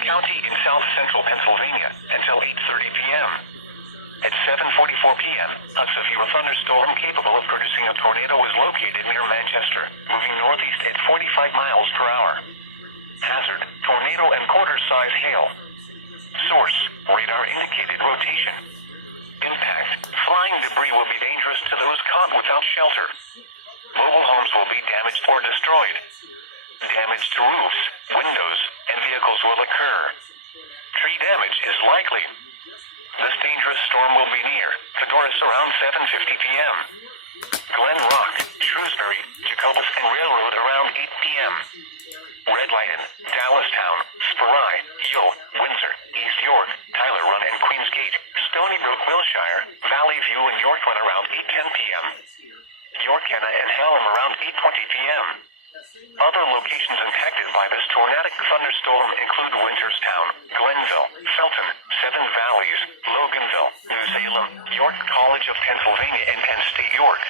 County in south central Pennsylvania until 8:30 p.m. At 7:44 p.m., a severe thunderstorm capable of producing a tornado was located near Manchester, moving northeast at 45 miles per hour. Hazard, tornado and quarter-size hail. Source, radar indicated rotation. Impact, flying debris will be dangerous to those caught without shelter. Mobile homes will be damaged or destroyed. Damage to roofs, windows, and vehicles will occur. Tree damage is likely. This dangerous storm will be near Fedoris around 7:50 p.m. Glen Rock, Shrewsbury, Jacobus, and Railroad around 8 p.m. Red Lion, Dallastown, Spry, Yule, Windsor, East York, Tyler Run, and Queens Gate, Stony Brook, Wilshire, Valley View, and Yorkton around 8:10 p.m. Yorkana and Hallam around 8:20 p.m. Other locations impacted by this tornadic thunderstorm include Winterstown, Glenville, Felton, Seven Valleys, Loganville, New Salem, York College of Pennsylvania, and Penn State York.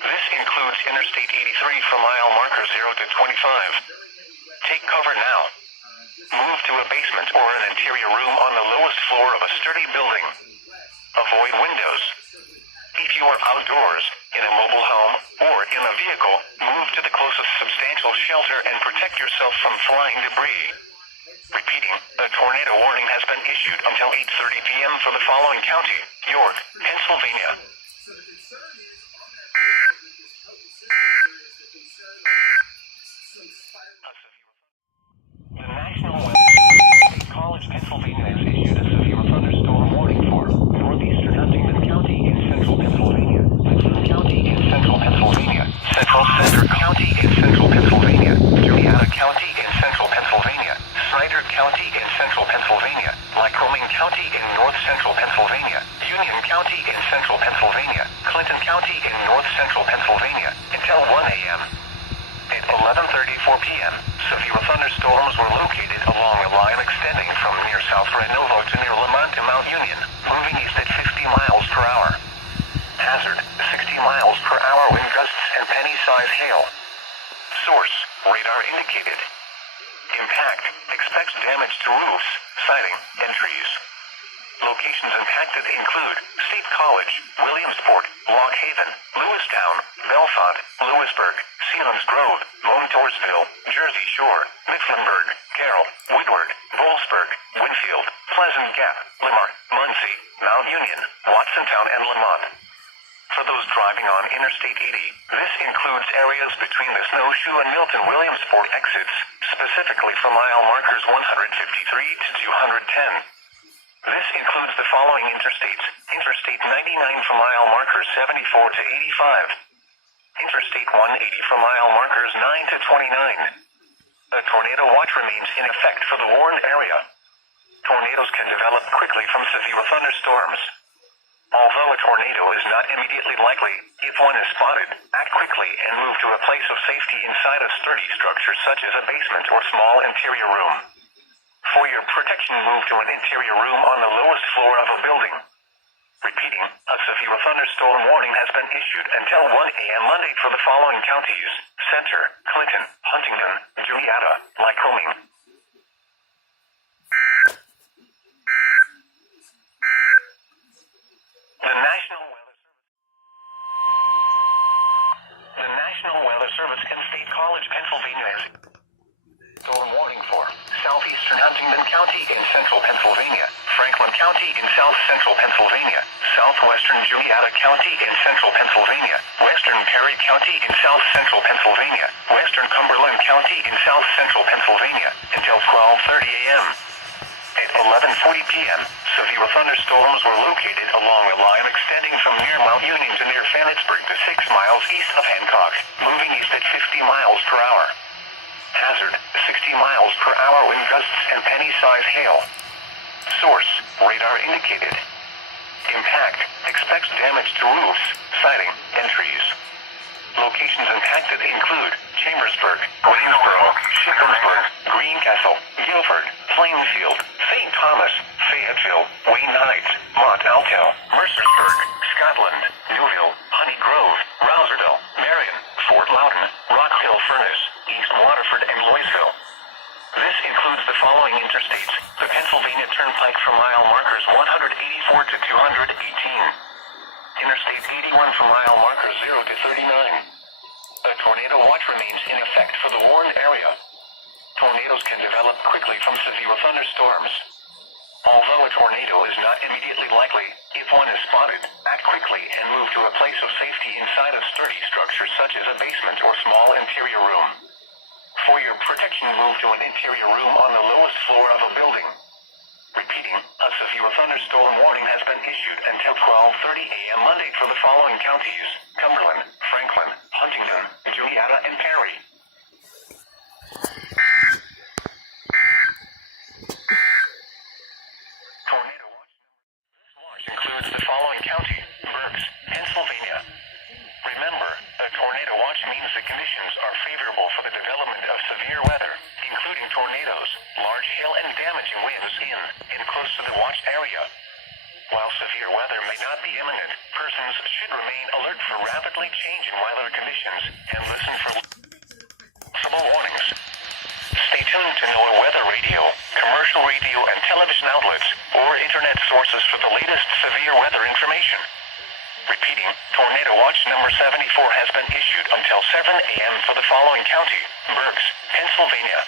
This includes Interstate 83 from mile marker 0 to 25. Take cover now. Move to a basement or an interior room on the lowest floor of a sturdy building. Avoid windows. If you are outdoors, in a mobile home, or in a vehicle, move to the closest substantial shelter and protect yourself from flying debris. Repeating, a tornado warning has been issued until 8:30 p.m. for the following county: York, Pennsylvania. The National Weather State College, Pennsylvania has issued a severe thunderstorm warning for northeastern Huntingdon County in central Pennsylvania, Mifflin County in central Pennsylvania, Central Center County in central Pennsylvania, Juniata County in central Pennsylvania, Snyder County in central Pennsylvania, Lycoming County in north central Pennsylvania, Union County in central Pennsylvania, Clinton County in north central Pennsylvania, until 1 a.m. At 11:34 p.m., severe thunderstorms were located along a line extending from near South Renovo to near Lemont to Mount Union, moving east at 50 miles per hour. Hazard, 60 miles per hour wind gusts and penny-size hail. Source, radar indicated. Impact, expects damage to roofs, siding, and trees. Locations impacted include State College, Williamsport, Lock Haven, Lewistown, Belfont, Lewisburg, Sealands Grove, Montoursville, Jersey Shore, Mifflinburg, Carroll, Woodward, Boalsburg, Winfield, Pleasant Gap, Lamar, Muncie, Mount Union, Watsontown, and Lemont. For those driving on Interstate 80, this includes areas between the Snowshoe and Milton Williamsport exits, specifically from mile markers 153 to 210. This includes the following interstates: Interstate 99 from mile markers 74 to 85. Interstate 180 from mile markers 9 to 29. A tornado watch remains in effect for the warned area. Tornadoes can develop quickly from severe thunderstorms. Although a tornado is not immediately likely, if one is spotted, act quickly and move to a place of safety inside a sturdy structure such as a basement or small interior room. For your protection, move to an interior room on the lowest floor of a building. Repeating, a severe thunderstorm warning has been issued until 1 a.m. Monday for the following counties: Center, Clinton, Huntingdon, Juniata, Lycoming. The National Weather Service and State College, Pennsylvania has storm warning for southeastern Huntingdon County in central Pennsylvania, Franklin County in south central Pennsylvania, southwestern Juniata County in central Pennsylvania, western Perry County in south central Pennsylvania, western Cumberland County in south central Pennsylvania, until 12:30 a.m. At 11:40 p.m., severe thunderstorms were located along a line extending from near Mount Union to near Fannitsburg to 6 miles east of Hancock, moving east at 50 miles per hour. Hazard, 60 miles per hour wind gusts and penny-size hail. Source, radar indicated. Impact, expects damage to roofs, siding, and trees. Locations impacted include Chambersburg, Waynesboro, Shippensburg, Greencastle, Guilford, Plainfield, St. Thomas, Fayetteville, Wayne Heights, Mont Alto, Mercersburg, Scotland, Newville, Honey Grove, Rouserville, Marion, Fort Loudon, Rock Hill Furnace, East Waterford, and Louisville. This includes the following interstates: the Pennsylvania Turnpike from mile markers 184 to 218. Interstate 81 from mile markers 0 to 39. A tornado watch remains in effect for the warned area. Tornadoes can develop quickly from severe thunderstorms. Although a tornado is not immediately likely, if one is spotted, act quickly and move to a place of safety inside a sturdy structure such as a basement or small interior room. For your protection, move to an interior room on the lowest floor of a building. Repeating, a severe thunderstorm warning has been issued until 12:30 a.m. Monday for the following counties: Cumberland, Franklin, Huntingdon, Juniata, and Perry. Tornado watch includes the following county: Berks, Pennsylvania. Remember, a tornado watch means the conditions are favorable for the development of severe weather, including tornadoes, large hail, and damaging winds in and close to the watched area. While severe weather may not be imminent, persons should remain alert for rapidly changing weather conditions and listen for possible warnings. Stay tuned to NOAA weather radio, commercial radio and television outlets, or internet sources for the latest severe weather information. Repeating, Tornado Watch number 74 has been issued until 7 a.m. for the following county: Berks, Pennsylvania.